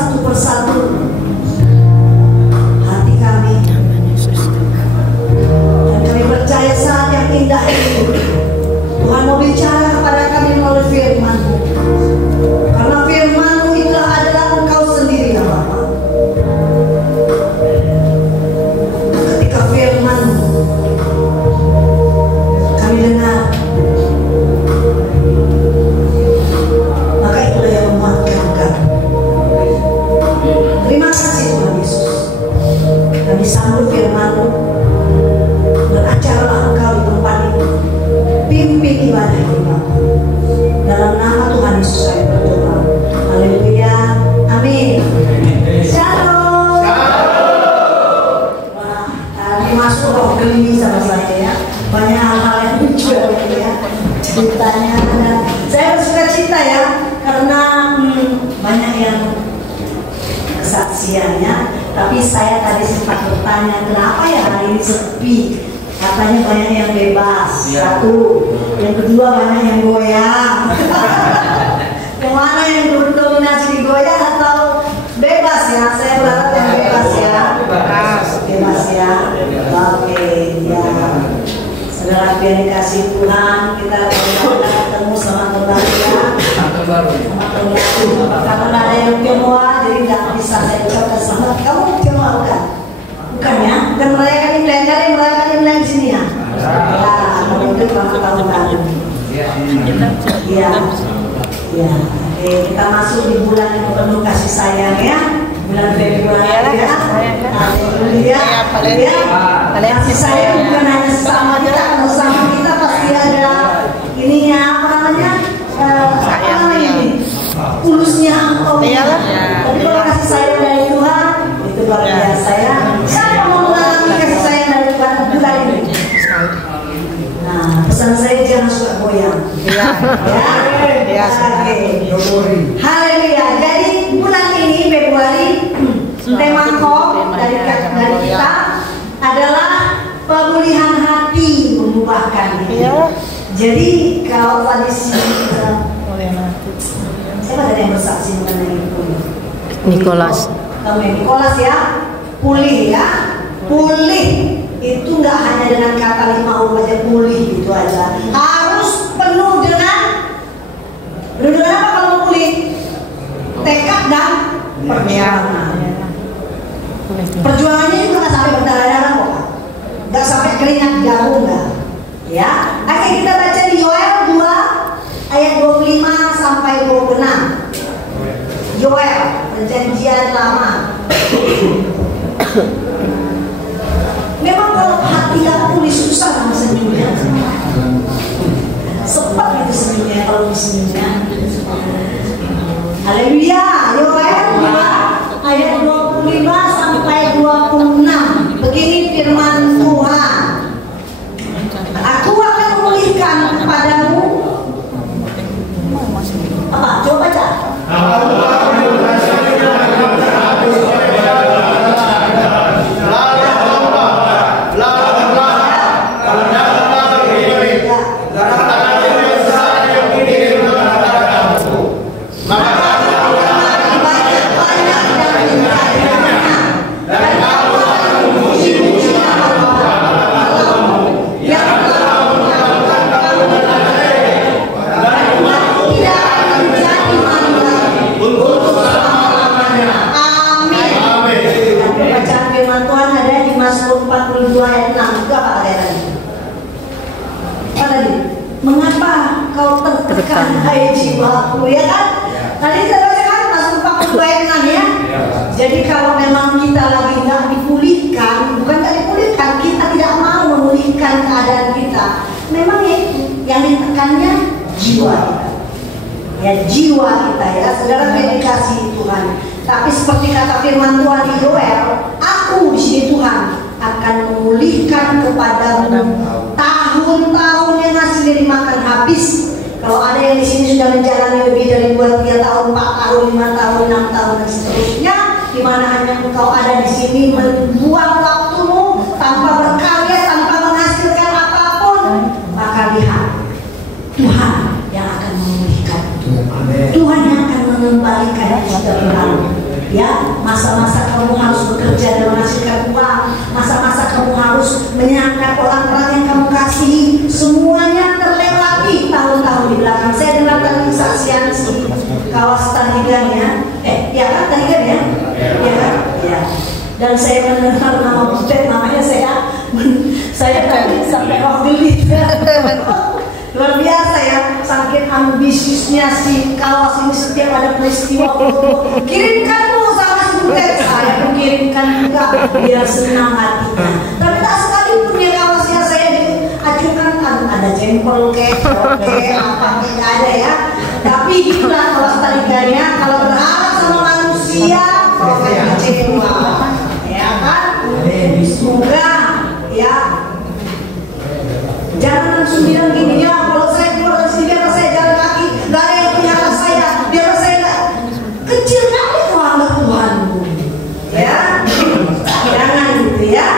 satu persatu hati kami. Dan kami percaya saat yang indah itu Tuhan mau bicara kepada kami melalui firman-Mu. Karena firman-Mu itulah adalah Engkau sendiri ya Bapa. Ketika firman-Mu kami dengar, maka itulah yang menguatkan kami. Terima kasih Tuhan Yesus. Kami sambut firman-Mu. Beracarlah Engkau di tempat ini. Pimpin ibadah ini Bapa. Dalam nama Tuhan Yesus kami berdoa. Haleluya. Amin. Shalom. Wah, tadi masuk roh geli sama saya ya. Banyak hal-hal yang lucu ya ceritanya. Dan saya bersuka cita ya karena banyak yang kesaksiannya. Tapi saya tadi sempat bertanya kenapa ya hari ini sepi. Katanya banyak yang bebas, satu. Yang kedua banyak yang goyang. Yang mana yang berdominasi goyang atau bebas ya? Saya berharap yang bebas ya. Bebas ya. Oke ya. Saudara yang dikasih Tuhan, kita ketemu sama kembali ya. Sama kembali. Karena ada yang Tionghoa, jadi nggak bisa saya ucapkan selamat. Kamu Tionghoa bukan? Bukan ya? Bukan merayakan Imlek, kali merayakan Imlek di sini ya? Ya, itu selamat tahun baru. Iya. Ya. Oke, kita masuk di bulan yang penuh kasih sayang ya. Bulan Februari ya. Haleluya. Kasih sayang bukan hanya sesama kita, kalau sesama kita pasti ada ininya apa namanya? Tulusnya engkau. Tapi kalau kasih sayang dari Tuhan itu luar biasa ya. Siapa mau mengalami kasih sayang dari Tuhan bulan ini? Nah, pesan saya jangan suka goyang. Ya. Haleluya. Jadi bulan ini Februari tema dari kita adalah pemulihan hati mengubahkan hidup. Jadi kalau tadi siapa ada yang bersaksi mengenai itu? Nicholas. Kamu Nicholas ya, pulih ya, pulih itu nggak hanya dengan kata 5 huruf aja pulih gitu aja, harus penuh dengan apa kalau pulih? Tekad dan perjuangan. Perjuangannya itu nggak sampai berdarah-darah kok, nggak sampai keringat jagung nggak, ya. Oke, kita baca di Yoel 2 ayat 25 sampai 26. Yoel, perjanjian lama. Memang kalau hati nggak pulih susah sama senyumnya. Sempat itu senyumnya kalau senyumnya. Haleluya. Yoel 2 ayat 25 sampai 26. Begini firman Tuhan. Aku akan memulihkan kepadamu. Apa? Coba baca. Mengapa kau tertekan hai jiwaku, ya kan? Tadi kita bacakan Mazmur 42 ayat 6 ya. Jadi kalau memang kita lagi nggak dipulihkan, bukan nggak dipulihkan, kita tidak mau memulihkan keadaan kita. Memang ya, yang ditekannya jiwa kita. Ya jiwa kita ya, saudara dedikasi Tuhan. Tapi seperti kata firman Tuhan di Yoel, aku di sini Tuhan akan memulihkan kepadamu tahun-tahun yang hasilnya dimakan habis. Kalau ada yang di sini sudah menjalani lebih dari 2-3 tahun, 4 tahun, 5 tahun, 6 tahun dan seterusnya, di mana hanya engkau ada di sini membuang waktumu tanpa berkarya, tanpa menghasilkan apapun, maka lihat Tuhan yang akan memulihkan. Tuhan yang akan mengembalikan yang sudah berlalu. Ya, masa-masa kamu harus bekerja dan menghasilkan uang, masa-masa kamu harus menyenangkan orang-orang yang kamu kasih, semuanya terlewati tahun-tahun di belakang. Saya dengar tadi kesaksian si kawas Tanigan ya, ya kan Tanigan ya, ya kan, ya. Dan saya mendengar nama Butet, makanya saya tadi sampai waktu itu. Luar biasa ya, saking ambisiusnya si kawas ini, setiap ada peristiwa kirimkan dulu sama si Butet, saya pun kirimkan juga biar senang hatinya. Tapi tak sekalipun ya kawasnya saya diajukan, ada jengkol kek, apa tidak ada ya. Tapi gitulah kawas Taliganya, kalau berharap sama manusia kok kecewa, ya kan? Semoga ya jangan langsung bilang gini ya, kalau saya keluar dari sini biar saya jalan kaki, gak ada yang punya saya, biar saya gak kecil kali keluarga Tuhanmu, ya jangan gitu ya.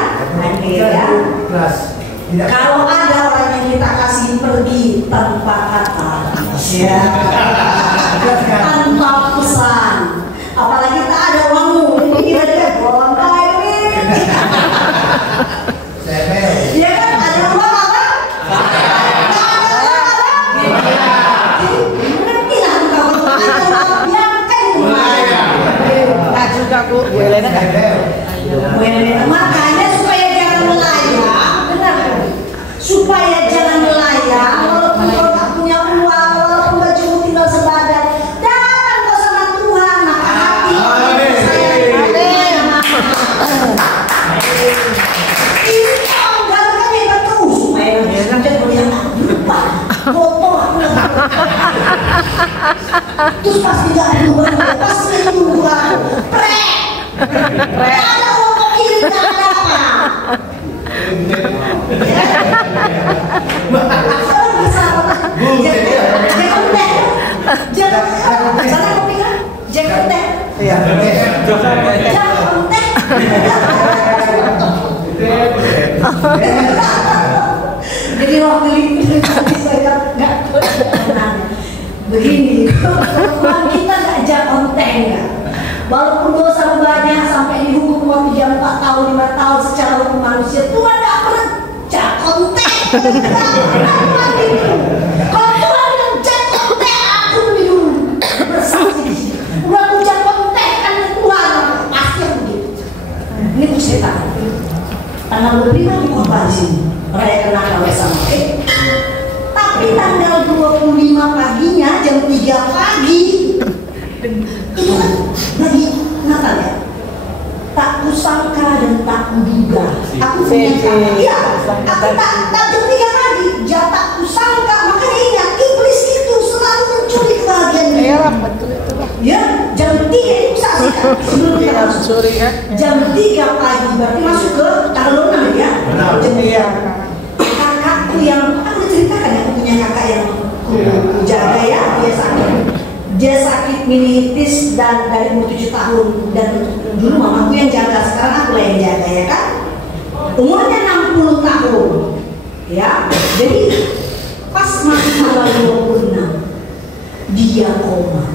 Ya. Kalau ada orang yang kita kasih pergi tanpa kata, ya, tanpa pesan, apalagi tak ada uangmu, kita lihat bontong ini, ya kan ada uang. Makanya supaya jangan melayang, benar, supaya jangan melayang, walaupun kau tak punya uang, walaupun bajumu tinggal sebadan, datang kau sama Tuhan, maka hati saya ini kau galakkan hebat terus, supaya jangan yang lupa foto aku terus pas tidak berubah, pas berubah, ada ngomong kiri kanan jadi waktu itu saya nggak tenang begini, kalau kita nggak jangan onteng ya. Walaupun dosa banyak sampai dihukum waktu jam 4 tahun 5 tahun secara hukum manusia, Tuhan tidak pernah kontek. Kalau Tuhan yang kontek, aku lebih dulu bersaksi di sini. Udah ucap kontek kan Tuhan pasti begitu. Ini cerita. Tanggal 25 di korban di sini merayakan Natal bersama. Tapi tanggal 25 paginya jam 3 pagi itu kan lagi Natal ya, tak kusangka dan tak kuduga. Aku menyangka, iya, aku tak berpikir lagi, tak kusangka. Makanya ingat, iblis itu selalu mencuri kebahagiaan. Iya, betul itu. Ya, jam 3 itu saksikan sebelum kita masuk. Jam 3 pagi berarti masuk ke tanggal 6 ya. Jam 3. Kakakku yang aku ceritakan ya, aku punya kakak yang ku jaga ya, dia sakit meningitis dan dari umur 7 tahun, dan dulu mamaku yang jaga, sekarang aku lah yang jaga ya kan. Umurnya 60 tahun ya, jadi pas masuk tanggal 26 dia koma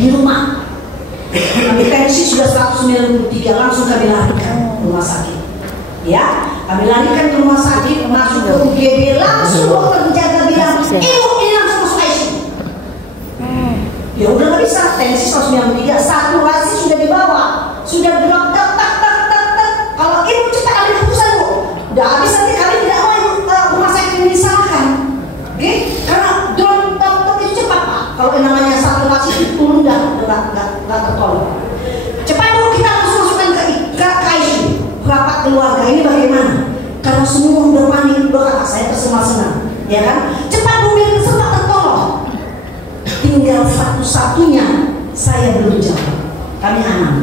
di rumah. Tensi sudah 193, langsung kami larikan ke rumah sakit ya, kami larikan ke rumah sakit, masuk ke UGD, langsung dokter menjaga bilang ini langsung masuk ICU. Ya udah nggak bisa, tensi 193, saturasi sudah dibawa, sudah bilang tak. Kalau ibu cepat ambil keputusan bu, udah habis nanti kami tidak mau rumah sakit ini disalahkan, oke? Karena dokter itu cepat pak. Kalau yang namanya saturasi itu turun nggak tertolong. Cepat bu, kita langsung masukkan ke ICU. Rapat keluarga ini bagaimana? Karena semua udah panik, udah kata saya tersengal-sengal, ya kan? Cepat bu, biar sempat tertolong. Tinggal satu-satunya saya belum jawab, kami aman.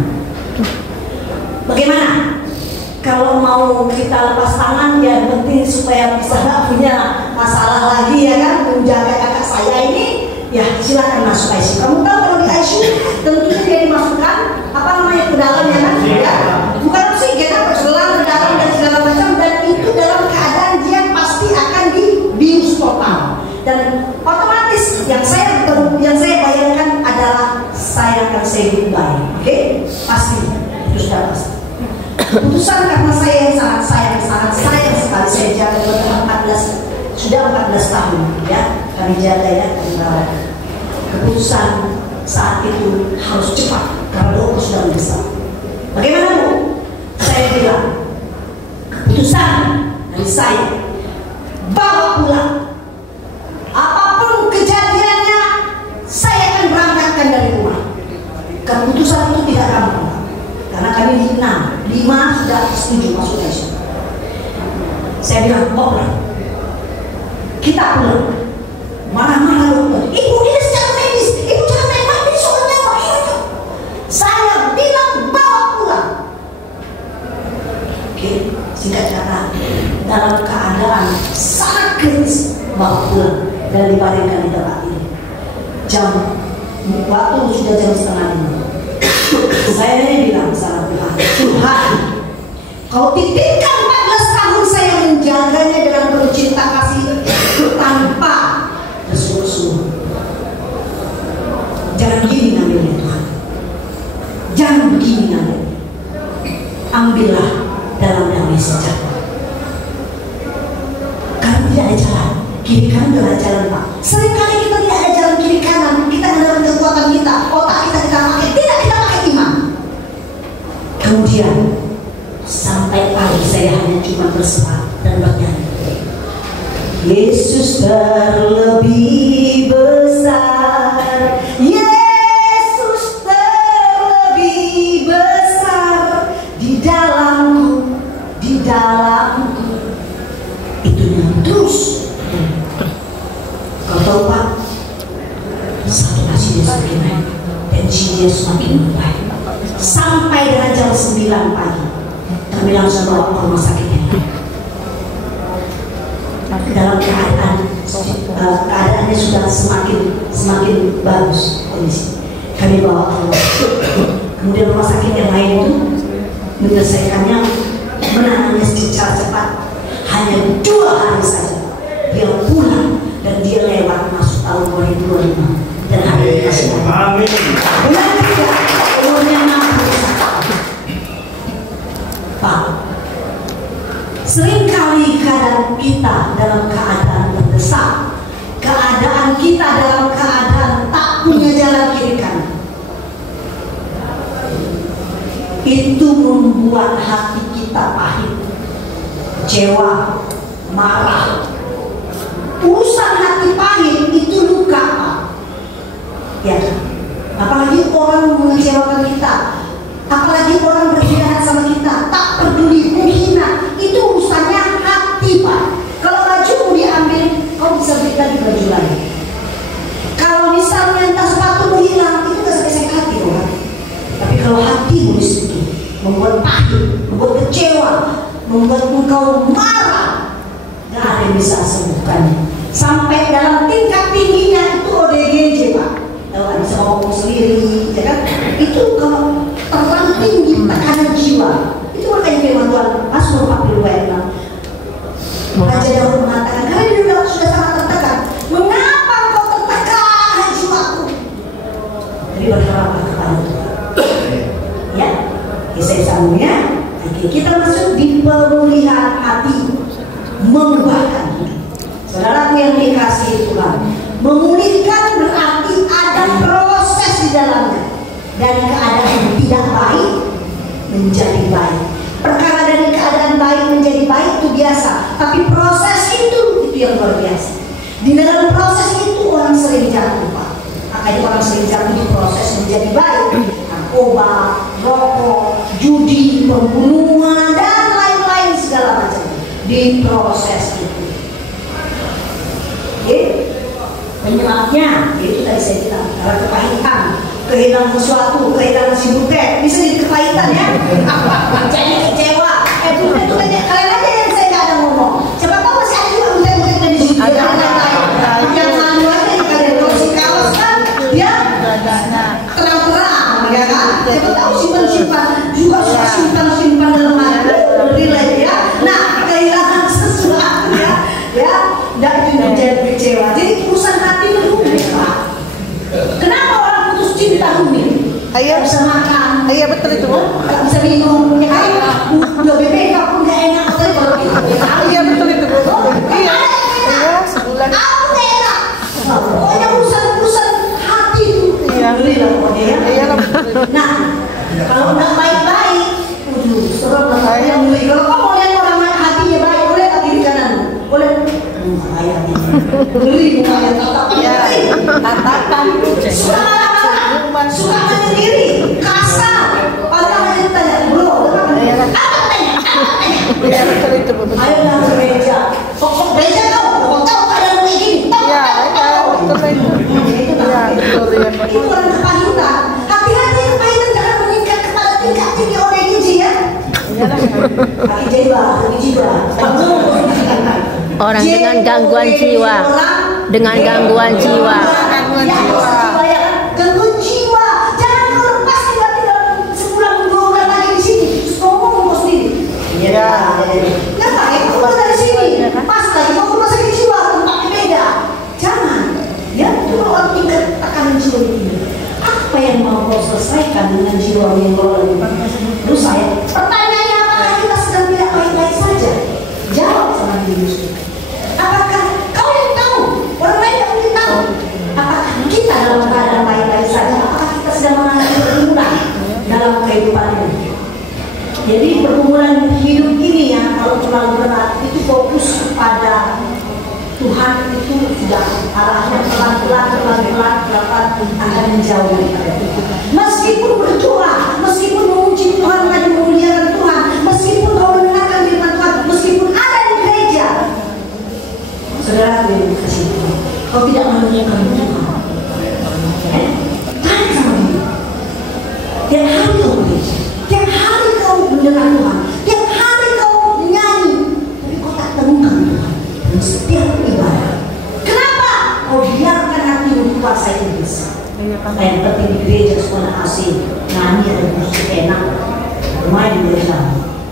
Bagaimana? Kalau mau kita lepas tangan ya penting supaya bisa nggak punya masalah lagi ya kan, menjaga kakak saya ini ya silakan masuk ICU. Kamu tahu kalau di ICU tentunya dia dimasukkan apa namanya ke dalam ya kan, ya bukan oksigen, berselang ke dalam dan segala macam, dan itu dalam keadaan dia pasti akan dibius total. Dan otomatis yang saya bayangkan adalah saya akan sehidup baik. Oke? Pasti. Itu sudah pasti. Keputusan karena saya yang sangat sayang sekali saya jaga sudah 14 tahun ya kami jaga ya. Keputusan saat itu harus cepat karena doa sudah besar. Bagaimana Bu? Saya bilang keputusan dari saya bawa pulang. Apapun kejadiannya saya akan berangkatkan dari rumah. Keputusan itu tidak gampang karena kami 5 sudah setuju masuk Malaysia. Saya bilang pulang. Kita pulang. Marah-marah dokter. Ibu ini secara medis. Ibu jangan main-main ini soal nyawa. Saya bilang bawa pulang. Oke, singkat kata, dalam keadaan sangat kritis bawa pulang dan dibaringkan di tempat ini. Waktu sudah jam 4:30. Saya ini bilang sama Tuhan, Tuhan, Kau titipkan 14 tahun saya menjaganya dengan penuh cinta kasih tanpa tersuruh-suruh. Jangan begini ngambilnya Tuhan. Jangan begini ngambilnya. Ambillah dalam damai sejahtera. Karena tidak ada jalan kiri kanan, tidak ada jalan Pak. Seringkali kita tidak ada jalan kiri kanan. Kita dalam kekuatan kita, otak kita pakai, tidak kita pakai iman. Kemudian sampai pagi saya hanya cuma berserah dan bernyanyi. Yesus terlebih besar, Yesus terlebih besar di dalamku, di dalamku. Itu yang terus. Kau tahu Pak, saturasi dia semakin naik, tensi dia semakin baik. Sampai dengan jam 9 pagi kami langsung bawa ke rumah sakit yang lain. Dalam keadaannya sudah semakin bagus kondisi. Kami bawa ke rumah. Kemudian rumah sakit yang lain itu menyelesaikannya, menangannya secara cepat. Hanya 2 hari saja dia pulang dan dia lewat masuk tahun 2025 dan hari ini masih ada. Benar tidak? Umurnya 60 tahun. Pak, seringkali keadaan kita dalam keadaan terdesak, keadaan kita dalam keadaan tak punya jalan kiri kanan. Itu membuat hati kita pahit, kecewa, marah. Urusan hati pahit itu luka Pak. Ya, apalagi orang mengecewakan kita, apalagi orang berkhianat sama kita, tak peduli, menghina, itu urusannya hati Pak. Kalau baju mau diambil, kau bisa beli lagi baju lain. Kalau misalnya entah sepatu mau hilang, itu gak sampai sakit hati orang. Tapi kalau hati mau disentuh, membuat pahit, membuat kecewa, membuat engkau marah, gak ada yang bisa sembuhkannya. Sampai dalam tingkat tingginya itu ODGJ Pak. Tahu bisa ngomong sendiri, ya kan? Itu kalau terlalu tinggi tekanan jiwa. Itu makanya firman Tuhan Mazmur 42 Raja Daud mengatakan, karena dia sudah sangat tertekan. Mengapa kau tertekan jiwaku? Jadi berharaplah kepada Tuhan. Ya, saya sambungnya. Oke, kita masuk di pemulihan hati, mengubahkan hidup. Saudaraku yang dikasihi Tuhan, memulihkan berarti ada proses di dalamnya. Dari keadaan yang tidak baik menjadi baik. Perkara dari keadaan baik menjadi baik itu biasa, tapi proses itu yang luar biasa. Di dalam proses itu orang sering jatuh Pak. Makanya orang sering jatuh di proses menjadi baik. Narkoba, rokok, judi, pembunuhan dan lain-lain segala macam di proses itu. Penyebabnya itu tadi saya bilang, karena kepahitan, kehilangan sesuatu, kehilangan si butet, bisa jadi kepahitan ya. Jadi kecewa. Itu kalian aja yang saya nggak ada ngomong. Siapa tahu masih ada juga butet-butet di sini. Yang anu aja di kalian kalau si kaos kan dia terang-terang, ya kan. Siapa tahu simpan-simpan juga suka simpan-simpan dalam hati, relate ya. Nah, kehilangan sesuatu ya, dan itu menjadi kecewa. Jadi urusan hati itu rumit Pak. Kenapa orang putus cinta rumit? Nggak bisa makan. Iya betul itu. Nggak bisa minum. Ya kan? Udah BPK pun nggak enak kalau gitu. Iya betul itu. Iya. Iya sebulan. Aku nggak enak. Pokoknya urusan hati itu. Iya. Beli lah pokoknya ya. Iya lah. Nah, kalau nggak baik-baik, serem lah saya beli. Kalau kamu mau lihat orang hatinya baik, boleh tak kiri kanan? Boleh. Ayam ini. Beli ayam tatap. Iya. Tatapan. Suka menyendiri, kasar. Padahal dia tanya, bro, apa tanya? Iya betul itu. Ayo nak ke gereja. Kok gereja kau kadang kayak gini. Iya, betul itu. Iya, betul ya. Itu orang kepahitan. Hati-hati kepahitan jangan meningkat kepada tingkat tinggi ODGJ ya. Hati jiwa. Orang dengan gangguan jiwa. Dengan gangguan jiwa. Gangguan jiwa. Jangan kau lepas tiba-tiba sebulan 2 bulan lagi di sini. Terus kau ngomong kau sendiri. Iya. Ngapain kau keluar dari sini? Pas lagi kau ke rumah sakit jiwa, tempatnya beda. Jangan. Ya, itu orang tingkat tekanan jiwa ini. Apa yang mau kau selesaikan dengan jiwa yang kau lagi? Terus saya, pertanyaannya apakah kita sedang tidak baik-baik saja? Jawab sama diri sendiri. Apakah kau yang tahu? Orang lain yang mungkin tahu. Apakah kita dalam keadaan baik-baik saja? Apakah kita sedang mengalami pergumulan dalam kehidupan ini? Jadi pergumulan hidup ini yang kalau terlalu berat itu fokus kepada Tuhan itu sudah arahnya pelan-pelan akan menjauh daripada itu. Meskipun berdoa, meskipun memuji Tuhan dan memuliakan Tuhan, meskipun kau mendengarkan firman Tuhan, meskipun ada di gereja, saudara yang dikasih Tuhan, kau tidak menemukan Tuhan. Tanya sama dia. Tiap hari kau gereja, tiap hari kau mendengar Tuhan, tiap hari kau menyanyi, tapi kau tak temukan Tuhan. Dan setiap ibadah, kenapa kau biarkan hatimu dikuasai iblis? Yang penting di gereja semua asing, nyanyi ada musik enak, bermain di gereja.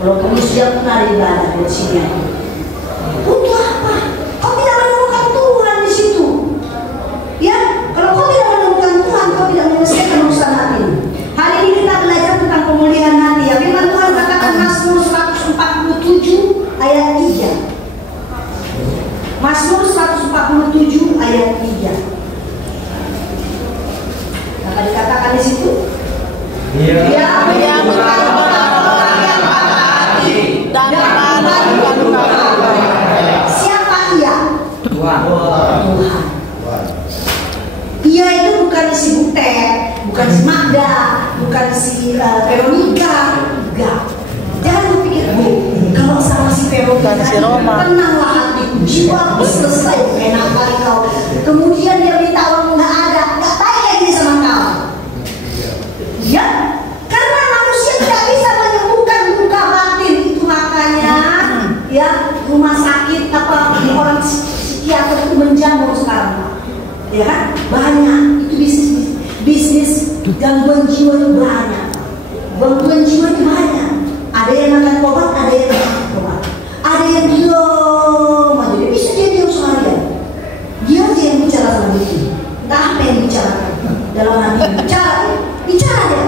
Kalau kamu siap menari ibadah di sini, untuk apa? Kau tidak menemukan Tuhan di situ. Ya, kalau kau tidak menemukan Tuhan, kau tidak menyelesaikan urusan hati. Hari ini kita belajar tentang pemulihan hati. Ya, firman Tuhan katakan Mazmur 147 ayat 3. Mazmur 147 ayat 3. Apa dikatakan di situ? Dia menyembuhkan orang-orang yang patah hati dan luka-luka. Siapa ia? Tuhan. Ia itu bukan si Butet, bukan si Magda, bukan si Veronica, enggak. Jangan berpikir, kalau sama si Veronica, tenanglah hatiku, jiwaku selesai, enak kali kau. Kemudian dia minta uang nggak ada, nggak baik lagi sama kau. Ya, karena manusia tidak bisa menyembuhkan luka batin itu, makanya ya rumah sakit apa orang psikiater itu menjamur sekarang, ya kan? Banyak itu bisnis gangguan jiwa itu banyak, gangguan jiwa itu banyak. Ada yang makan obat, ada yang makan obat, ada yang diam aja, dia bisa dia diam seharian. Dia aja yang bicara sama diri, entah apa yang dibicarakan dalam hati, bicara dia.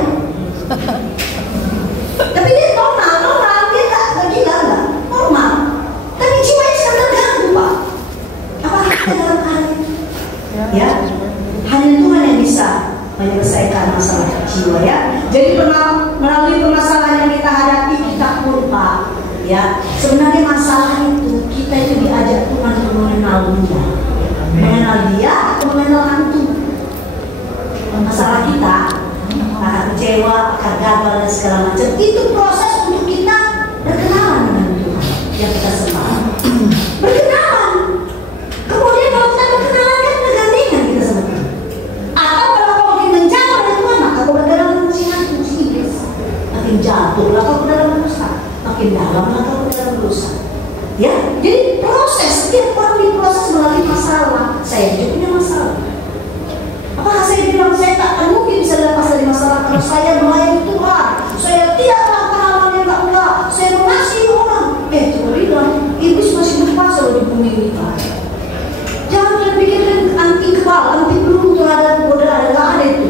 Tapi dia normal, dia tak gila, enggak normal. Tapi jiwanya sedang terganggu, Pak. Apakah kita dalam hal itu? Ya, hanya Tuhan yang bisa menyelesaikan masalah jiwa ya. Jadi melalui permasalahan yang kita hadapi, kita pun Pak, ya sebenarnya masalah itu kita itu diajak Tuhan untuk mengenal dia atau mengenal hantu. Masalah kita, apakah kecewa, apakah gagal dan segala macam, itu proses untuk kita berkenalan dengan Tuhan yang kita sembah. Berkenalan. Kemudian kalau kita berkenalan kan bergandengan kita sama Tuhan. Atau kalau kau makin menjauh dari Tuhan, maka kau berkenalan dengan si hantu, si iblis. Makin jatuhlah kau ke dalam dosa, makin dalamlah kau ke dalam dosa. Ya, jadi proses, setiap orang diproses melalui masalah. Saya juga punya masalah. Apakah saya bilang saya tak akan mungkin bisa lepas dari masalah kalau saya melayani Tuhan? Saya tidak melakukan hal yang enggak. Saya mengasihi orang. Coba bilang, iblis masih berkuasa di bumi ini, Pak. Jangan berpikirkan anti kebal, anti peluru terhadap godaan, enggak ada itu.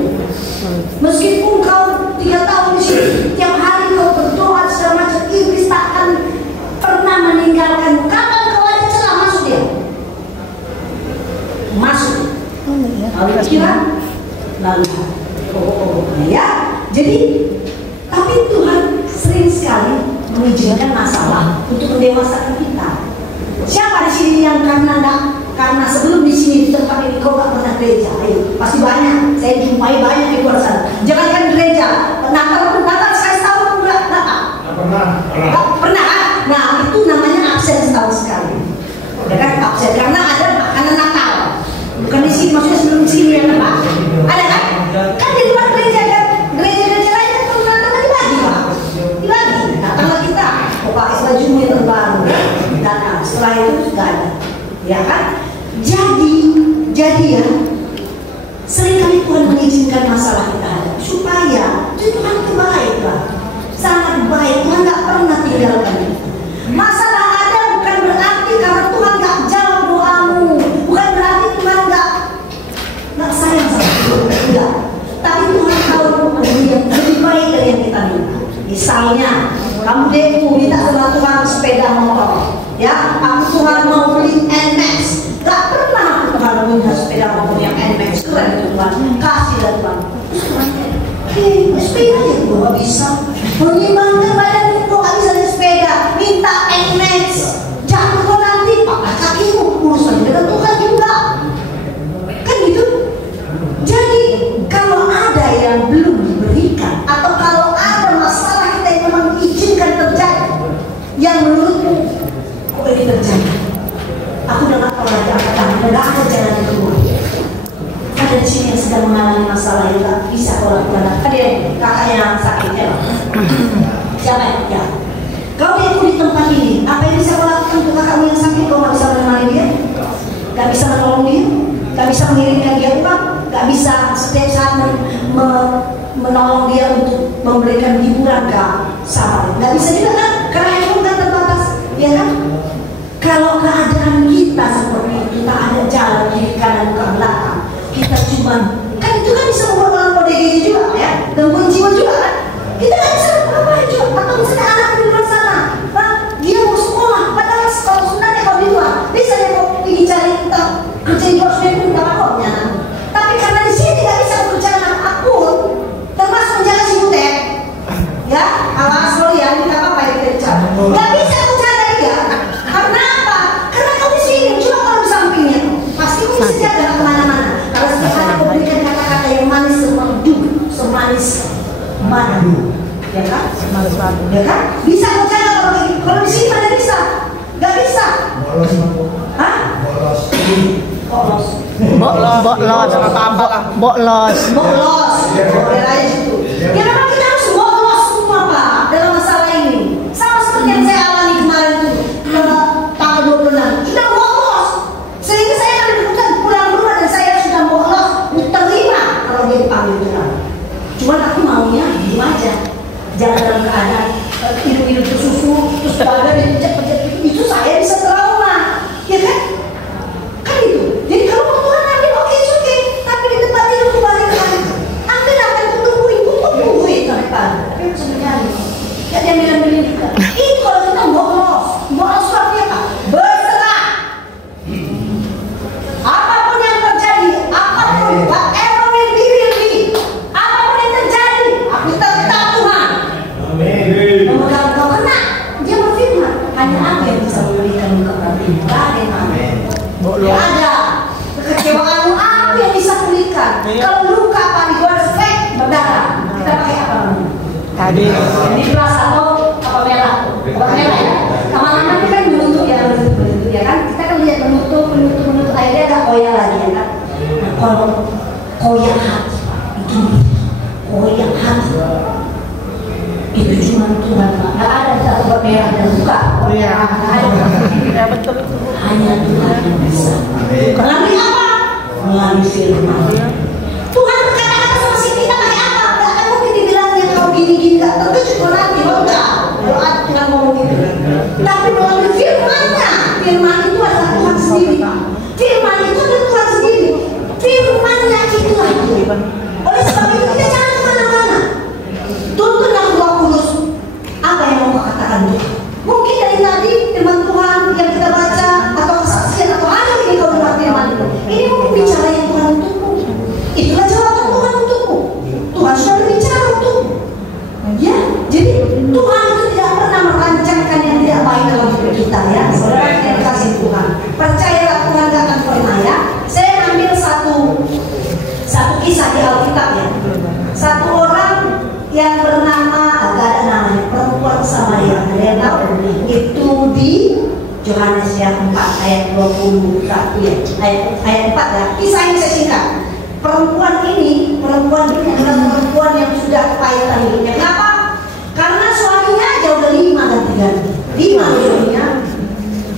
Meskipun kau Tapi Tuhan sering sekali mengizinkan masalah untuk mendewasakan kita. Siapa di sini yang karena sebelum di sini di tempat ini kau gak pernah gereja? Ayo, pasti banyak. Saya jumpai banyak di luar sana. Jangankan gereja, Natal sekali setahun pun nggak datang. Nggak pernah. Nah itu namanya absen setahun sekali. Ya kan absen karena ada makanan Natal. Bukan di sini, maksudnya sebelum di sini ya kan Pak? Ada kan? Kan di luar gereja kan? Gereja-gereja lain kan kalau Natal dibagi Pak. Dibagi. Datanglah kita. Oh pakai baju yang terbaru. Datang. Setelah itu sudah ada. Ya kan? Jadi ya, seringkali Tuhan mengizinkan masalah kita ada supaya Tuhan itu baik lah, sangat baik. Tuhan nggak pernah tinggalkan kita. Masalah ada bukan berarti karena Tuhan nggak jawab doamu, bukan berarti Tuhan nggak sayang sama kita, enggak. Tapi Tuhan tahu yang lebih baik dari yang kita minta. Misalnya, kamu demo minta sama Tuhan sepeda motor, ya, aku Tuhan mau beli NMAX. Gak pernah Tuhan punya sepeda motor yang NMAX keren itu Tuhan, kasih lah Tuhan. Sepeda aja gue gak bisa menyimbangkan badan gue gak bisa naik sepeda, minta NMAX, jatuh kok nanti pakai kakimu, urusan dengan Tuhan juga kan gitu. Jadi kalau ada yang belum diberikan atau kalau ada masalah kita yang memang diizinkan terjadi yang menurutmu kok ini terjadi, aku udah gak pernah katakan, udah ada jalan keluar. Ada di sini yang sedang mengalami masalah yang gak bisa kau lakukan. Ada kakak yang sakit ya? Siapa ya? Kau ikut di tempat ini, apa yang bisa kau lakukan untuk kakakmu yang sakit? Kau gak bisa menemani dia? Gak bisa menolong dia? Gak bisa mengirimkan dia uang? Gak bisa setiap saat menolong dia untuk memberikan hiburan? Gak bisa juga kan? Karena yang kan terbatas, ya kan? Kalau keadaan kita seperti itu, kita ada jalan kiri kanan bukan belakang, kita cuma kan itu kan bisa membuat orang ODGJ juga ya, gangguan jiwa juga kan, kita nggak bisa apa juga. Atau misalnya anak di luar sana, dia mau sekolah, padahal kalau sebenarnya kalau di luar bisa dia mau pergi cari kerja di luar sudah pun nggak apa-apa, tapi karena di sini nggak bisa bekerja dengan akun, termasuk menjaga si butet, ya, awas lo ya, ini nggak apa-apa yang kita bicara, nggak bisa bicara dia. Karena apa? Karena kau di sini, cuma kalau di sampingnya, pasti kau bisa jaga kemana-mana. Kalau setiap hari kau berikan kata-kata yang manis seperti semanis madu, ya kan? Semanis madu, ya kan? Bisa kau jaga kalau di sini mana bisa? Gak bisa. Bolos, hah? Bolos. Bolos. Bolos. Boleh situ. Ya memang kita harus bolos semua Pak dalam masalah ini. Sama seperti yang saya alami kemarin itu. Tanggal 26 kita bolos sehingga saya akan pulang rumah dan saya sudah bolos terima kalau dia dipanggil Tuhan. Cuman aku maunya gitu aja, jangan dalam keadaan hidup tersusu terus badan dipijat-pijat itu saya bisa trauma, ya kan? Kan itu. Jadi kalau Tuhan ambil oke, tapi di tempat itu kembali ambil akan kutungguin sampai pagi. Tapi sebenarnya ya dia bilang juga. Ini kalau kita bolos seperti apa? Berserah. Apapun yang terjadi, whatever will be, apapun yang terjadi, aku tetap Tuhan. Amin. Memegang kau kena, dia berfirman, hanya aku yang bisa memberikan kepada pribadi. Amin. Tidak ada kekecewaanmu, aku yang bisa pulihkan. Kalau luka apa di luar spek berdarah, kita pakai apa namanya? Tadi. Ini kelas atau apa merah? Apa merah ya? Lama-lama ini kan menutup ya kan? Kita kan lihat menutup akhirnya agak koyak lagi ya kan? Nah, kalau koyak hati itu koyak hati itu cuma Tuhan Pak. Nggak ada kita obat merah dan luka. Iya. Ya betul itu. Hanya Tuhan yang bisa. Melalui apa? Melalui firman. Tuhan berkata-kata sama si kita pakai apa? Nggak akan mungkin dibilangnya kau gini-gini nggak terkejut kalau nanti loncat. Kalau Tuhan ngomong gitu. Tapi melalui firman-Nya, firman itu adalah Tuhan sendiri Pak. Firman itu adalah Tuhan sendiri. Firman-Nya itulah Tuhan. Oleh sebab itu kita jangan kemana-mana. Tuntunlah Roh Kudus. Apa yang mau katakan Tuhan? Mungkin dari tadi firman Tuhan yang kita baca atau kesaksian atau ada yang kau dengar firman itu. Ini mungkin bicara yang Tuhan untukmu. Itulah jawaban Tuhan untukmu. Tuhan sudah berbicara untukmu. Ya. Tuhan itu tidak pernah merancangkan yang tidak baik dalam hidup kita ya. Saudara yang kasih Tuhan, percayalah Tuhan gak akan pernah ya. Saya ambil satu kisah di Alkitab ya. Satu orang yang bernama, agak ada namanya, perempuan Samaria. Kalian tahu itu di Yohanes yang 4 ayat 21 ya. Ayat 4 ya. Kisah yang saya singkat. Perempuan ini adalah perempuan yang sudah kepahitan hidupnya. Kenapa? Karena suaminya aja udah 5 ganti. 5 suaminya.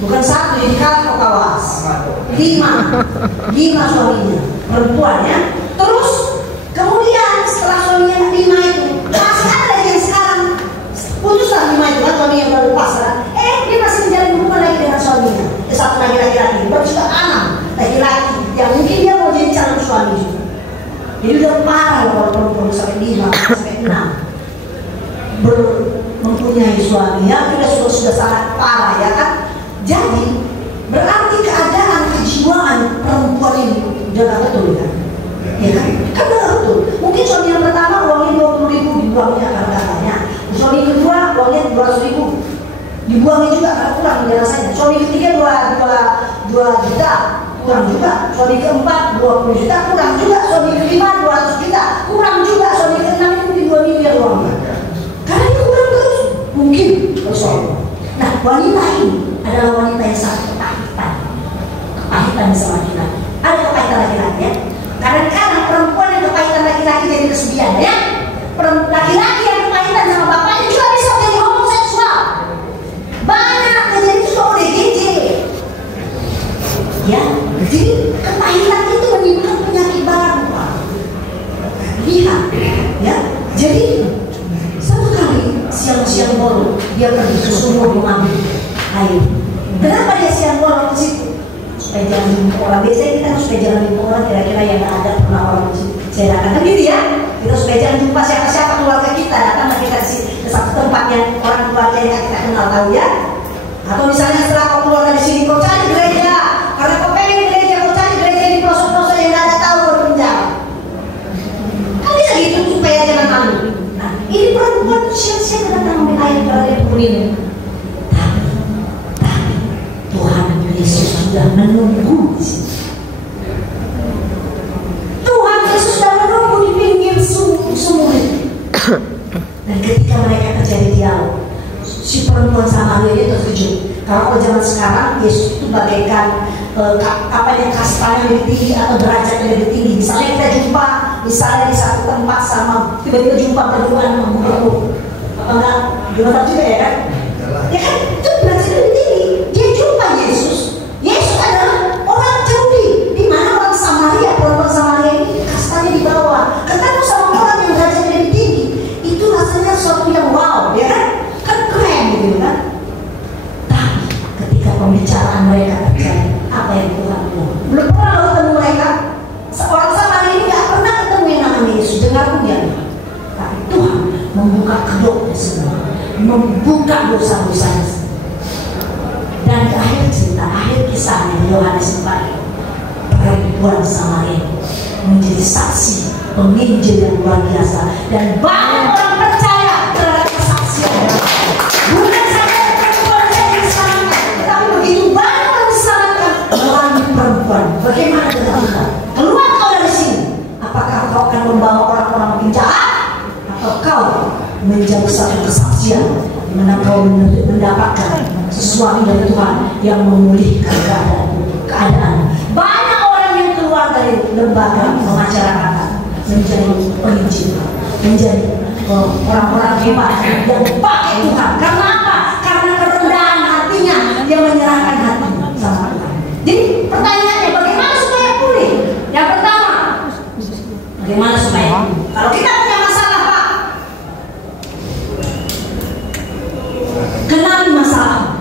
Bukan 1 jadi kalau kawas. 5 suaminya. Perempuan ya. Terus kemudian setelah suaminya 5 itu masih ada yang sekarang putuslah 5 itu kan suami yang baru pasaran. Dia masih menjalin hubungan lagi dengan suaminya. Satu lagi laki-laki, baru juga 6 laki-laki yang mungkin dia mau jadi calon suami juga. Jadi udah parah kalau perempuan sampai 5 sampai 6 mempunyai suami ya, sudah sangat parah ya kan. Jadi berarti keadaan kejiwaan perempuan ini udah gak betul ya. Ya kan udah gak betul. Mungkin suami yang pertama uangnya 20.000 dibuangnya katanya. Suami kedua uangnya 200.000 dibuangnya juga karena kurang dia rasanya. Suami ketiga 2 juta kurang juga. Suami keempat 20 juta kurang juga. Suami kelima 200 juta kurang juga. Suami keenam itu mungkin 2 miliar uangnya. Karena dia kurang terus mungkin suami. Nah wanita ini adalah wanita yang sangat kepahitan sama laki-laki. Ada kepahitan laki-laki ya. Kadang-kadang perempuan yang kepahitan laki-laki jadi kesudian ya. Laki-laki yang kepahitan sama bapaknya juga bisa jadi homoseksual. Banyak kejadian itu sudah ODGJ. Ya, jadi kepahitan itu menimbulkan penyakit baru. Lihat, ya. Jadi satu kali siang-siang bolong dia pergi ke sumur mengambil air. Kenapa dia siang bolong ke situ? Supaya jangan jumpa orang. Biasanya kita supaya jangan jumpa orang kira-kira yang nggak ada pernah orang saya datang kan gitu ya. Kita supaya jangan jumpa siapa-siapa keluarga kita, datanglah kita ke satu tempat yang orang keluarga yang kita kenal tahu ya. Atau misalnya setelah kau keluar dari sini kau cari gereja, karena kau pengen gereja, kau cari gereja di pelosok-pelosok yang nggak ada tahu berpenjara. Kan bisa gitu supaya jangan malu. Nah ini perempuan siap-siap datang ambil air dari kebun ini. Tapi Tuhan Yesus sudah menunggu di sini. Tuhan Yesus sudah menunggu di pinggir sumur itu. Dan ketika mereka terjadi dialog, si perempuan Samaria itu terkejut. Kalau zaman sekarang Yesus itu bagaikan kastanya lebih tinggi atau derajatnya lebih tinggi. Misalnya kita jumpa misalnya di satu tempat sama tiba-tiba jumpa berduaan sama gubernur. Apa enggak? Gimana juga ya kan? Ya kan itu derajatnya lebih tinggi. Dia jumpa Yesus. Yesus adalah orang Yahudi, di mana orang Samaria, perempuan Samaria ini kastanya di bawah. Ketemu sama orang yang derajatnya lebih tinggi, itu rasanya sesuatu yang wow, ya kan? Kan keren gitu kan? Tapi ketika pembicaraan mereka terjadi, apa yang Tuhan bilang? Belum pernah ketemu mereka. Seorang Samaria ini nggak pernah ketemu yang namanya Yesus, dengar pun ya. Tapi Tuhan membuka kedoknya semua, membuka dosa-dosanya semua. Dan di akhir cerita, akhir kisahnya di Yohanes 4, perempuan Samaria menjadi saksi penginjil yang luar biasa dan banyak orang percaya terhadap kesaksian. Bukan saja perempuan yang diselamatkan, tetapi begitu banyak orang diselamatkan melalui perempuan. Bagaimana dengan kita? Keluar kau dari sini. Apakah kau akan membawa orang-orang makin jahat, atau kau menjadi satu kesaksian di mana kau mendapatkan sesuatu dari Tuhan yang memulihkan keadaan. Banyak orang yang keluar dari lembaga pemasyarakatan menjadi penginjil, menjadi orang-orang hebat yang pakai Tuhan. Karena apa? Karena kerendahan hatinya, dia menyerahkan hatinya sama Tuhan. Jadi pertanyaannya, bagaimana supaya pulih? Yang pertama, bagaimana supaya pulih? Kalau kita punya masalah, Pak, kenali masalah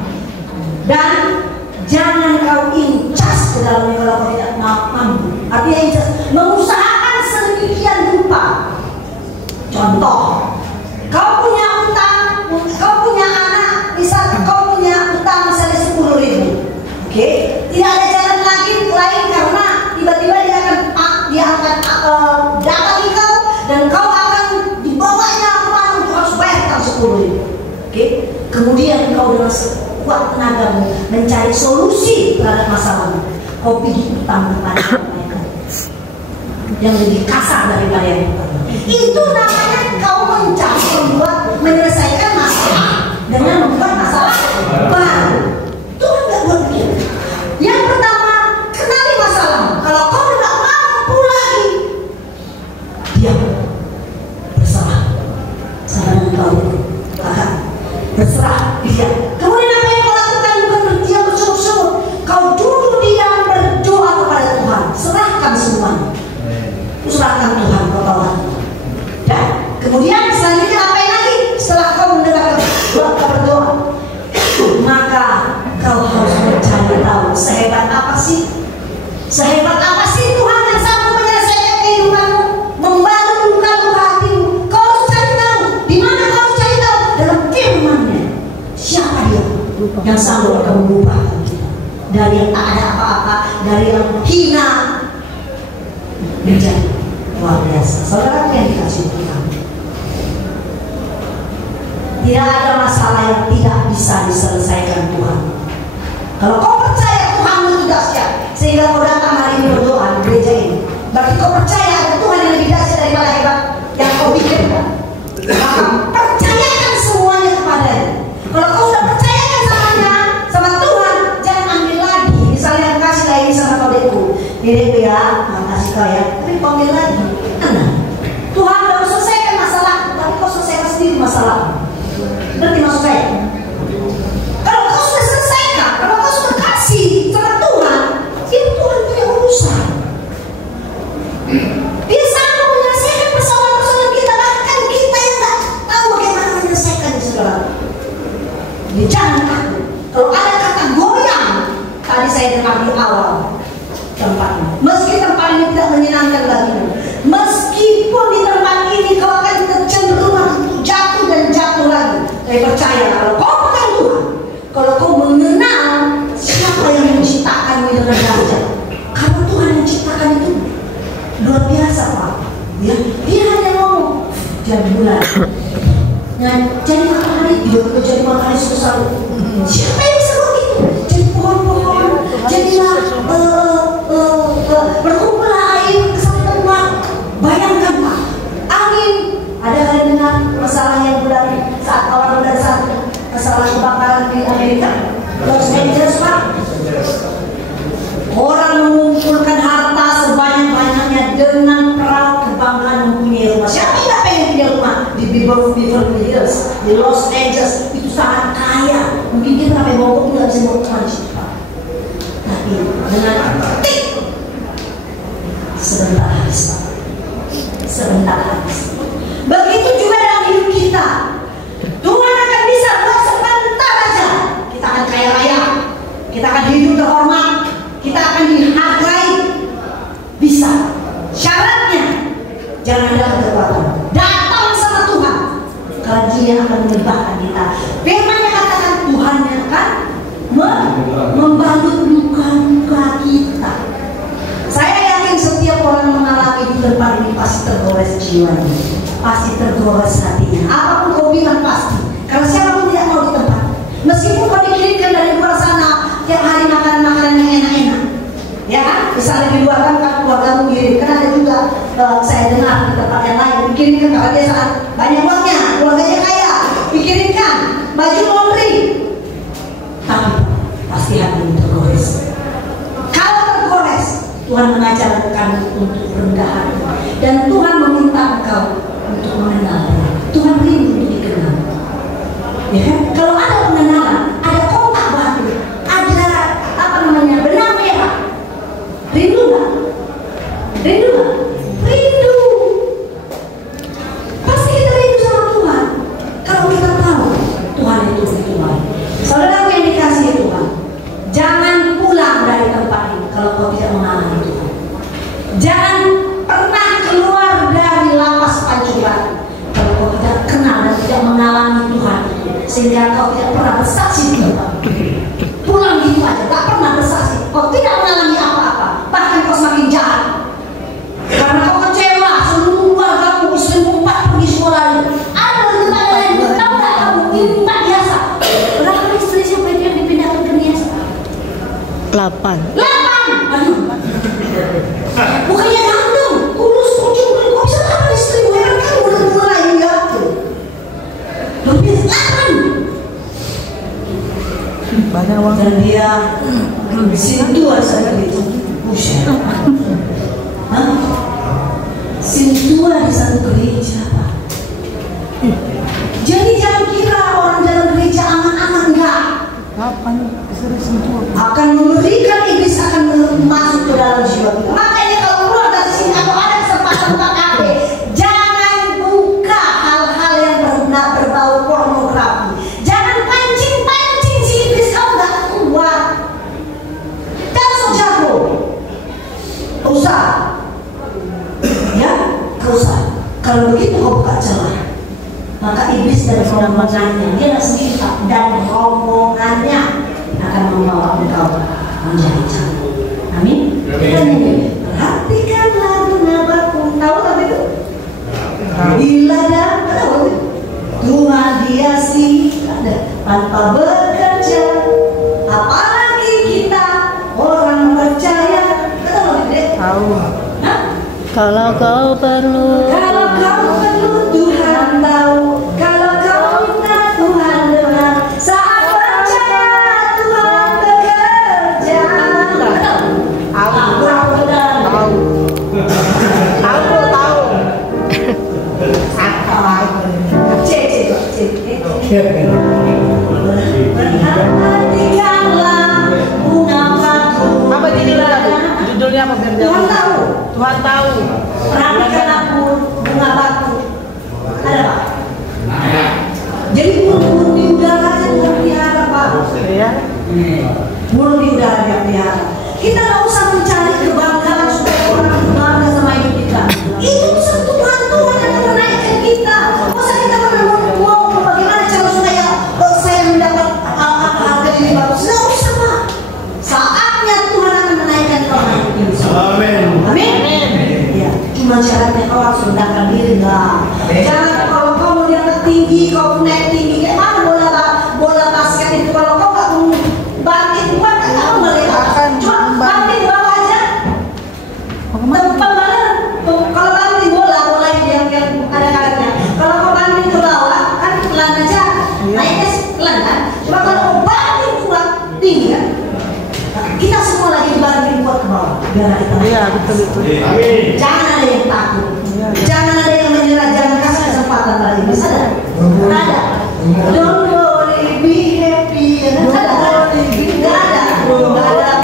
dan jangan kau incas ke dalamnya kalau kau tidak mampu. Artinya incas, mengusahakan sedemikian rupa. Contoh, kau punya utang, kau punya anak, misal kau punya utang misalnya 10.000, oke? Tidak ada jalan lain karena tiba-tiba dia akan datangi kau dan kau akan dibawanya kemana untuk harus bayar utang 10.000. 10.000. Oke? Kemudian kau dengan sekuat tenagamu mencari solusi terhadap masalah. Kau pergi utang kepada mereka yang lebih kasar daripada yang pertama. Itu namanya kau menyelesaikan masalah dengan membuat masalah baru. Tuhan nggak buat begitu. Yang pertama, kenali masalah. Kalau kau tidak mampu lagi, diam, berserah sama dengan kau, kakak, berserah, diam. Kemudian apa yang kau lakukan? Bukan berdiam bersungut-sungut. Kau duduk diam berdoa kepada Tuhan. Serahkan semuanya. Serahkan Tuhan, kau tahu. Dan kemudian selanjutnya apa lagi? Setelah kau mendengar berdoa, maka kau harus mencari tahu sehebat apa sih Tuhan yang sanggup menyelesaikan kehidupanmu, membalut luka-luka hatimu. Kau harus cari tahu. Di mana kau harus cari tahu? Dalam firman-Nya. Siapa Dia yang sanggup akan mengubahkan kita dari yang tak ada apa-apa, dari yang hina menjadi luar biasa. Saudara yang dikasih Tuhan, tidak ada masalah yang tidak bisa diselesaikan Tuhan. Kalau kau percaya Tuhan itu dahsyat, sehingga kau datang hari ini berdoa di gereja ini, berarti kau percaya ada Tuhan yang lebih dahsyat daripada hebat yang kau pikirkan. Maka percayakan semuanya kepadanya. Kalau kau sudah percayakan sama Tuhan, jangan ambil lagi. Misalnya yang kasih lagi sama kau deku, ya, makasih kau ya, tapi kau ambil lagi. Karena Tuhan baru selesaikan masalah, tapi kau selesaikan sendiri masalah. Berarti maksud saya, kalau kau sudah selesaikan, kalau kau sudah kasih sama Tuhan, itu Tuhan punya urusan. Dia sanggup menyelesaikan persoalan-persoalan kita, bahkan kita yang tak tahu bagaimana menyelesaikan segala. Jadi jangan takut. Kalau ada kata goyang, tadi saya dengar di awal tempat ini. Meski tempat ini tidak menyenangkan bagimu, meskipun di tempat ini kau akan kecenderungan untuk jatuh dan jatuh lagi. Saya percaya kalau kau bukan Tuhan, kalau kau mengenal siapa yang menciptakanmu dengan dahsyat, kalau Tuhan yang menciptakan itu luar biasa Pak. Ya, Dia hanya ngomong jadi bulan, jadi matahari, jadi matahari sebesar. Siapa yang bisa begitu? Jadi pohon-pohon, jadilah berkumpullah air ke satu tempat. Bayangkan Pak, angin. Ada kalian dengar masalah yang bulan saat awal bulan 1, masalah kebakaran di Amerika, Los Angeles Pak. Orang mengumpulkan harta sebanyak-banyaknya dengan perahu kebanggaan mempunyai rumah. Siapa yang tidak pengen punya rumah di Beverly Hills, di Los Angeles? Itu sangat kaya. Mungkin kita sampai Bogor tidak bisa bawa kemana Pak. Tapi dengan tik sebentar habis Pak. Sebentar habis. Begitu juga dalam hidup kita. Tuhan akan bisa buat sebentar aja. Kita akan kaya raya, kita akan hidup terhormat, kita akan dihargai. Bisa. Syaratnya jangan ada kekuatan. Datang sama Tuhan, karena Dia akan melibatkan kita. Firman-Nya katakan Tuhan yang akan membalut luka-luka kita. Saya yakin setiap orang mengalami di tempat ini pasti tergores jiwanya, pasti tergores hatinya. Apapun kau bilang pasti, karena siapapun tidak mau di tempat. Meskipun kau dikirimkan dari luar sana tiap hari makan makanan yang enak-enak, ya kan? Misalnya di luar kan keluargamu kirim, karena ada juga saya dengar di tempat yang lain dikirimkan kalau dia saat banyak uangnya, keluarganya kaya, dikirimkan baju laundry, tapi pasti hatimu tergores. Kalau tergores, Tuhan mengajarkan untuk rendah hati, dan Tuhan meminta engkau untuk mengenal. Tuhan rindu untuk dikenal. Ya kan? Kalau ada pengenalan, ada kontak batin, ada benang merah. Rindu nggak? Rindu nggak? Rindu. Pasti kita rindu sama Tuhan. Kalau kita tahu Tuhan itu begitu baik. Saudara yang dikasihi Tuhan, jangan pulang dari tempat ini kalau kau tidak mengalami Tuhan. Jangan pernah keluar dari lapas Pancurang kalau kau tidak kenal dan tidak mengalami Tuhan, sehingga kau tidak pernah bersaksi di tempat. Pulang gitu aja, tak pernah bersaksi. Kau tidak mengalami apa-apa, bahkan kau semakin jahat. Karena kau kecewa, seluruh keluargamu, istri 4 pergi sekolah. Ada tempat lain, tahu tak? 8. Aduh. Bukannya ganteng, kurus, kucing, kok bisa dapat istri gue kan udah mulai ya tuh. Lebih 8. Banyak uang. Dan dia sintua saja gitu. Buset. Hah? Sintua di satu gereja, Pak. Jadi jangan kira orang dalam gereja aman-aman, enggak. Kapan disuruh sentuh? Akan memberikan, iblis akan masuk ke dalam jiwa kita. Makanya kalau keluar dari sini atau ada kesempatan pakai, jangan buka hal-hal yang berbau pornografi. Jangan pancing si iblis, kau nggak kuat. Jangan sok jago. Usah, ya, kau usah. Kalau begitu kau buka celah, maka iblis dan rombongannya, dia sendiri dan rombongannya akan membawa engkau menjadi jago. Amin. Dan ini, perhatikanlah Nabakum. Tahu apa itu? Bila dapat Tuhan dia sih ada tanpa bekerja, apalagi kita orang percaya. Tahu. Hah? Kalau kau perlu Tuhan tahu. Kalau kau minta Tuhan dengar. Saat percaya Tuhan bekerja. Perhatikanlah bunga batu. Apa judulnya apa biar dia? Tuhan tahu. Tuhan tahu. Perhatikanlah bunga batu. Ada Pak? Jadi burung di udara aja Tuhan pelihara, Pak. Iya. Burung di udara dia pelihara. Kita nggak usah mencari kebanggaan supaya orang bangga sama hidup kita. Itu satu Tuhan yang menaikkan kita. Masa kita mau bagaimana cara supaya saya mendapat harga diri bagus? Nggak usah, Pak. Saatnya Tuhan akan menaikkan orang itu. Amin. Amin. Ya, cuma syaratnya kau harus rendahkan diri lah. Jangan kalau kau mau diangkat tinggi, kau naik tinggi. Kayak mana bola basket itu kalau kau nggak bangkit bukan kan kamu meletakkan. Cuma bangkit di bawah aja. Pembalan kalau bangkit bola yang ada karetnya. Kalau kau bangkit ke bawah kan pelan aja, naiknya pelan kan. Cuma kalau kau bangkit kuat tinggi kan. Kita semua lagi bangkit kuat ke bawah. Biar kita. Iya, betul. Jangan ada yang takut. Jangan ada yang menyerah. Jangan kasih kesempatan lagi. Bisa ada? Ada. Don't worry, be happy. Ada. Tidak ada.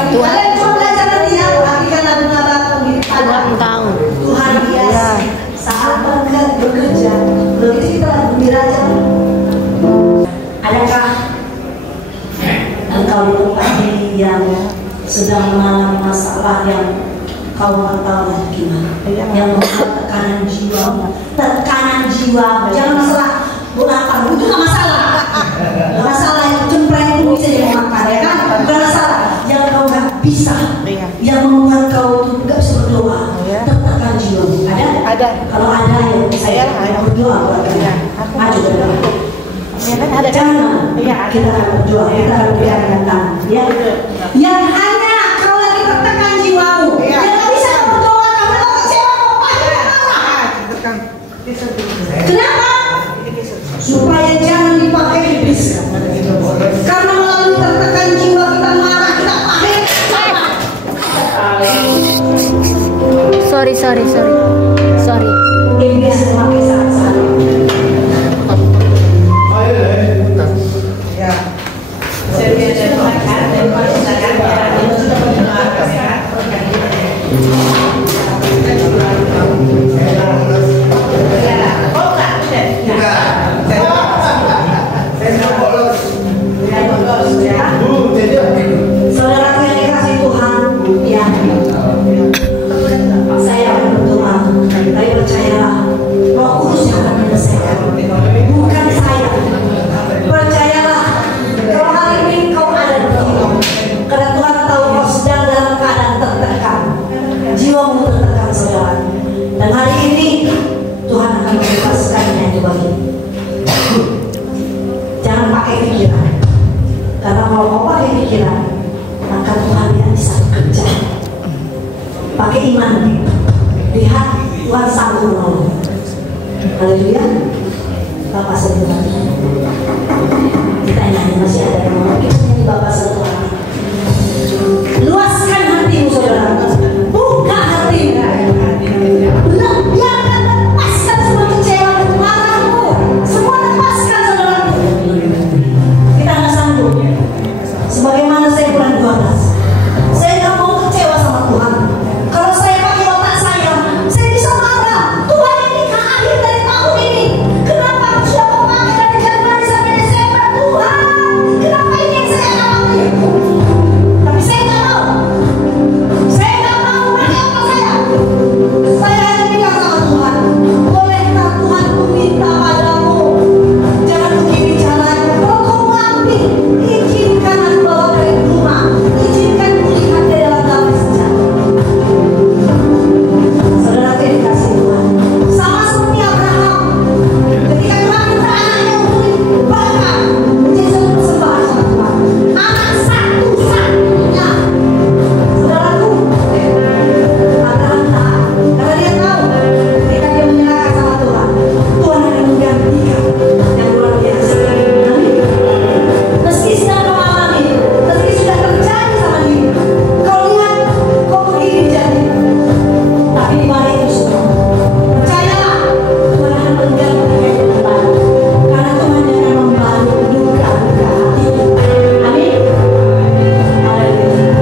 Kalian cuma belajar nanti ya. Perhatikanlah bunga batu di Tuhan tahu. Tuhan biasa. Saat bekerja. Begitu kita lagi gembira aja. Adakah engkau di tempat ini yang sedang mengalami masalah yang kau nggak tahu lagi gimana? Yang membuat tekanan jiwa, jangan masalah lapar, itu nggak masalah. Nggak masalah yang cempreng itu bisa dimakan, ya kan? Bukan masalah. Yang kau nggak bisa, yang membuat kau tuh nggak bisa berdoa, tertekan jiwa. Ada? Kalau ada ya saya berdoa buat kalian. Maju berdoa. Ya kan ada. Jangan. Kita akan berdoa, kita akan berikan tangan. Ya. Yang hanya kau lagi tertekan jiwamu. Yang nggak bisa berdoa karena kau kecewa, kau marah. Kenapa? Supaya jangan dipakai iblis. Karena melalui tertekan jiwa kita marah, kita pahit. Sorry. Iblis memakai saat-saat. Saudaraku yang dikasih Tuhan, ya, saya akan berdoa, tapi percayalah, Roh Kudus yang akan menyelesaikan, bukan saya. Percayalah, kalau hari ini kau ada di sini, karena Tuhan tahu kau sedang dalam keadaan tertekan, jiwamu tertekan, saudara. Dan hari ini Tuhan akan membebaskannya di bagi. Jangan pakai pikiran, karena kalau kau pakai pikiran, maka Tuhan yang pakai iman. Lihat Tuhan sanggup menolong. Haleluya. Bapak satu hati. Kita nyanyi, masih ada yang mau kita nyanyi Bapak satu hati. Luaskan hatimu saudara. Buka hatimu. Biarkan lepaskan semua kecewa dan marahmu. Semua lepaskan saudara. Kita nggak sanggup. Sebagaimana saya bulan 12, saya nggak mau kecewa sama Tuhan. Kalau saya pakai otak saya bisa marah. Tuhan, ini kan akhir dari tahun ini. Kenapa aku sudah memakai dari Januari sampai Desember? Tuhan, kenapa ini yang saya alami? Tapi saya nggak mau. Saya nggak mau pakai otak saya. Saya hanya bilang sama Tuhan, bolehkah Tuhan ku minta padamu, jangan begini caranya. Kalau kau mengambil, izinkan aku bawa dari rumah, izinkan ku lihat di dalam damai sejahtera. Saudara saya dikasih Tuhan, sama seperti Abraham, ketika Tuhan minta anaknya untuk dibakar menjadi satu persembahan sama Tuhan, anak satu-satunya. Saudaraku, Abraham taat, karena dia tahu ketika dia menyerahkan sama Tuhan, Tuhan akan menggantikan yang luar biasa. Amin. Meski sudah mengalami, meski sudah terjadi sama dia, kau lihat kok begini jadi. Tapi di balik itu semua, percayalah Tuhan akan menggantikan yang terbaik. Karena Tuhan akan membantu duka-duka hatimu. Amin. Haleluya.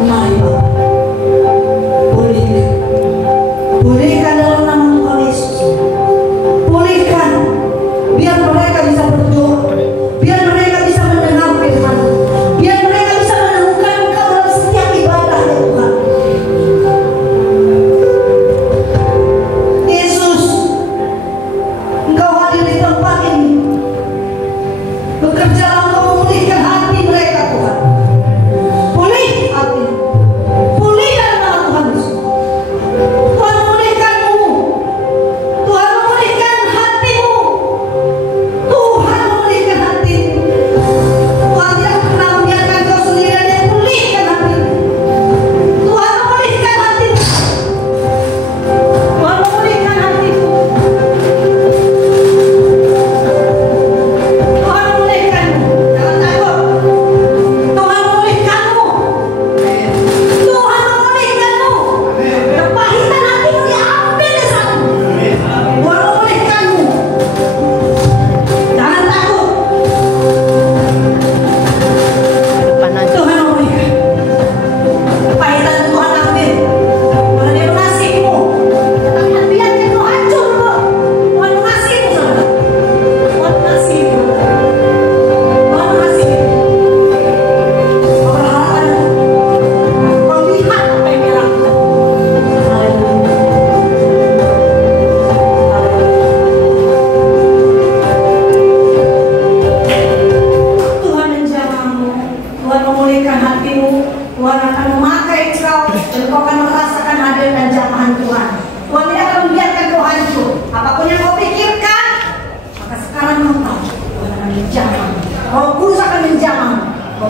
Mari Bapak.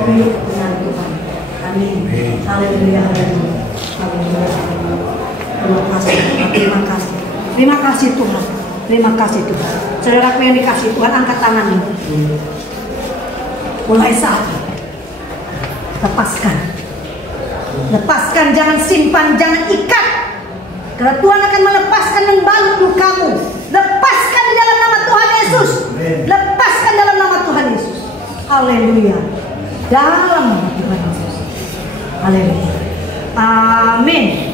hidup dengan Tuhan. Amin. Haleluya, haleluya. Haleluya. Terima kasih Tuhan, terima kasih. Terima kasih Tuhan. Terima kasih Tuhan. Saudaraku yang dikasih Tuhan, angkat tanganmu. Mulai saat ini, lepaskan. Lepaskan, jangan simpan, jangan ikat. Karena Tuhan akan melepaskan dan balut lukamu. Lepaskan di dalam nama Tuhan Yesus. Lepaskan dalam nama Tuhan Yesus. Haleluya. Dalam nama Tuhan Yesus. Haleluya. Amin.